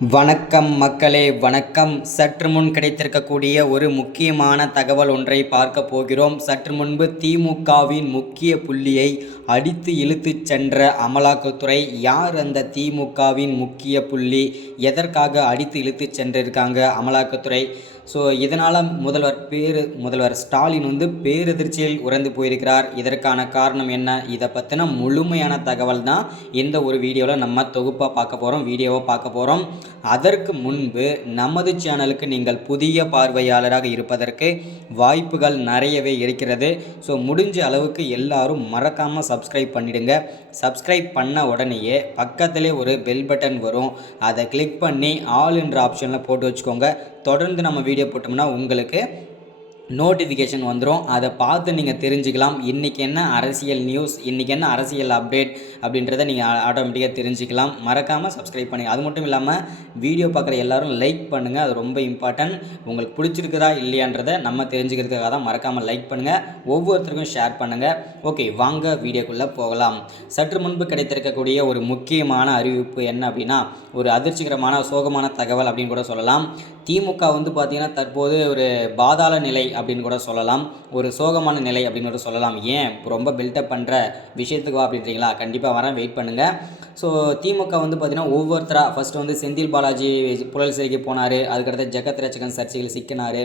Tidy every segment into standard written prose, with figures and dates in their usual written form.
வணக்கம் மக்களே, வணக்கம். சற்று முன் கிடைத்திருக்கக்கூடிய ஒரு முக்கியமான தகவல் ஒன்றை பார்க்க போகிறோம். சற்று முன்பு திமுகவின் முக்கிய புள்ளியை அடித்து இழுத்துச் சென்ற அமலாக்கத்துறை. யார் அந்த திமுகவின் முக்கிய புள்ளி? எதற்காக அடித்து இழுத்துச் சென்றிருக்காங்க அமலாக்கத்துறை? ஸோ இதனால் முதல்வர் ஸ்டாலின் பேரதிர்ச்சியில் உறைந்து போயிருக்கிறார். இதற்கான காரணம் என்ன? இதை பற்றின முழுமையான தகவல் தான் இந்த ஒரு வீடியோவில் நம்ம தொகுப்பாக பார்க்க போகிறோம், வீடியோவை பார்க்க போகிறோம். அதற்கு முன்பு நமது சேனலுக்கு நீங்கள் புதிய பார்வையாளராக இருப்பதற்கு வாய்ப்புகள் நிறையவே இருக்கிறது. ஸோ முடிஞ்ச அளவுக்கு எல்லாரும் மறக்காமல் சப்ஸ்கிரைப் பண்ணிடுங்க. சப்ஸ்கிரைப் பண்ண உடனேயே பக்கத்திலே ஒரு பெல் பட்டன் வரும். அதை கிளிக் பண்ணி ஆல் என்ற ஆப்ஷனில் போட்டு வச்சுக்கோங்க. தொடர்ந்து நம்ம வீடியோ போட்டோம்னா உங்களுக்கு நோட்டிஃபிகேஷன் வந்துடும். அதை பார்த்து நீங்கள் தெரிஞ்சுக்கலாம். இன்றைக்கி என்ன அரசியல் நியூஸ், இன்றைக்கி என்ன அரசியல் அப்டேட் அப்படின்றத நீங்கள் ஆட்டோமேட்டிக்காக தெரிஞ்சுக்கலாம். மறக்காமல் சப்ஸ்கிரைப் பண்ணுங்கள். அது மட்டும் இல்லாமல் வீடியோ பார்க்குற எல்லோரும் லைக் பண்ணுங்கள். அது ரொம்ப இம்பார்ட்டன்ட். உங்களுக்கு பிடிச்சிருக்குதா இல்லையான்றதை நம்ம தெரிஞ்சுக்கிறதுக்காக தான் மறக்காமல் லைக் பண்ணுங்கள். ஒவ்வொருத்தருக்கும் ஷேர் பண்ணுங்கள். ஓகே, வாங்க வீடியோக்குள்ளே போகலாம். சற்று முன்பு கிடைத்திருக்கக்கூடிய ஒரு முக்கியமான அறிவிப்பு என்ன அப்படின்னா, ஒரு அதிர்ச்சிகரமான சோகமான தகவல் அப்படின்னு கூட சொல்லலாம். திமுக பார்த்திங்கன்னா தற்போது ஒரு பாதாள நிலை அப்படின்னு கூட சொல்லலாம், ஒரு சோகமான நிலை அப்படின்னு கூட சொல்லலாம். ஏன் ரொம்ப பில்டப் பண்ணுற விஷயத்துக்கு வா அப்படின்றீங்களா? கண்டிப்பாக வரேன், வெயிட் பண்ணுங்கள். ஸோ திமுக பார்த்திங்கன்னா ஒவ்வொருத்தராக ஃபஸ்ட்டு செந்தில் பாலாஜி புழல் சிறைக்கு போனார். அதுக்கடுத்து ஜெகத் ரட்சகன் சர்ச்சையில் சிக்கினார்.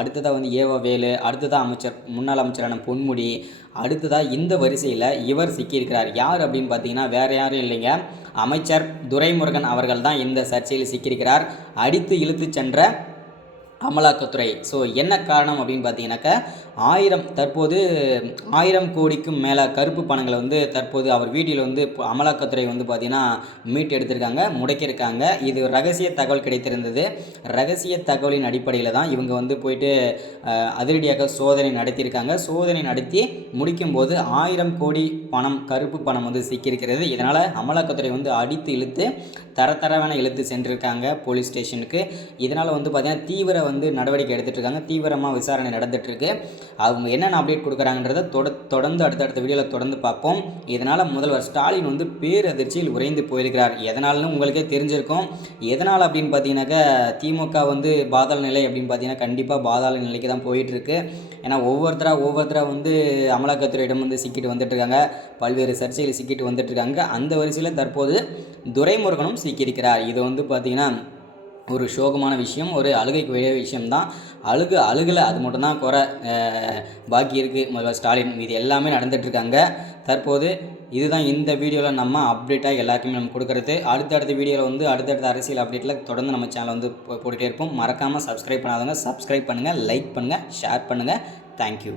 அடுத்ததாக ஏவா வேலு, அடுத்ததாக முன்னாள் அமைச்சரான பொன்முடி, அடுத்ததாக இந்த வரிசையில் இவர் சிக்கியிருக்கிறார். யார் அப்படின்னு பார்த்தீங்கன்னா வேறு யாரும் இல்லைங்க, அமைச்சர் துரைமுருகன் அவர்கள் தான் இந்த சர்ச்சையில் சிக்கியிருக்கிறார். அடித்து இழுத்து சென்ற அமலாக்கத்துறை. ஸோ என்ன காரணம் அப்படின்னு பார்த்தீங்கன்னாக்கா, தற்போது 1000 கோடிக்கும் மேலே கருப்பு பணங்களை தற்போது அவர் வீட்டில் அமலாக்கத்துறை பார்த்திங்கன்னா மீட் எடுத்திருக்காங்க, முடக்கியிருக்காங்க. இது ரகசிய தகவல் கிடைத்திருந்தது. ரகசிய தகவலின் அடிப்படையில் தான் இவங்க போயிட்டு அதிரடியாக சோதனை நடத்தியிருக்காங்க. சோதனை நடத்தி முடிக்கும்போது 1000 கோடி பணம், கருப்பு பணம் சிக்கியிருக்கிறது. இதனால் அமலாக்கத்துறை அடித்து இழுத்து தரத்தரவான இழுத்து சென்றிருக்காங்க போலீஸ் ஸ்டேஷனுக்கு. இதனால் பார்த்திங்கன்னா தீவிர நடவடிக்கை எடுத்துகிட்டு இருக்காங்க. தீவிரமாக விசாரணை நடந்துகிட்ருக்கு. அவங்க என்னென்ன அப்டேட் கொடுக்குறாங்கன்றதை தொடர்ந்து அடுத்தடுத்த வீடியோவில் தொடர்ந்து பார்ப்போம். இதனால் முதல்வர் ஸ்டாலின் பேரதிர்ச்சியில் உறைந்து போயிருக்கிறார். எதனால்னு உங்களுக்கே தெரிஞ்சிருக்கும். எதனால் அப்படின்னு பார்த்தீங்கன்னாக்கா, திமுக பாதாள நிலை அப்படின்னு பார்த்தீங்கன்னா கண்டிப்பாக பாதாள நிலைக்கு தான் போயிட்டுருக்கு. ஏன்னா ஒவ்வொருத்தராக அமலாக்கத்துறையிடம் சிக்கிட்டு வந்துட்டுருக்காங்க, பல்வேறு சர்ச்சையில் சிக்கிட்டு வந்துட்டுருக்காங்க. அந்த வரிசையில் தற்போது துரைமுருகனும் சிக்கியிருக்கிறார். இது பார்த்திங்கன்னா ஒரு சோகமான விஷயம், ஒரு அழுகைக்கு வேண்டிய விஷயம்தான். அழுகலை, அது மட்டும்தான் குறை பாக்கி இருக்குது. முதல்வர் ஸ்டாலின் இது எல்லாமே நடந்துகிட்ருக்காங்க தற்போது. இதுதான் இந்த வீடியோவில் நம்ம அப்டேட்டாக எல்லாருக்குமே நம்ம கொடுக்குறது. அடுத்தடுத்த வீடியோவில் அடுத்தடுத்த அரசியல் அப்டேட்டில் தொடர்ந்து நம்ம சேனல் போட்டுகிட்டே இருப்போம். மறக்காமல் சப்ஸ்கிரைப் பண்ணாதவங்க சப்ஸ்கிரைப் பண்ணுங்கள், லைக் பண்ணுங்கள், ஷேர் பண்ணுங்கள். தேங்க்யூ.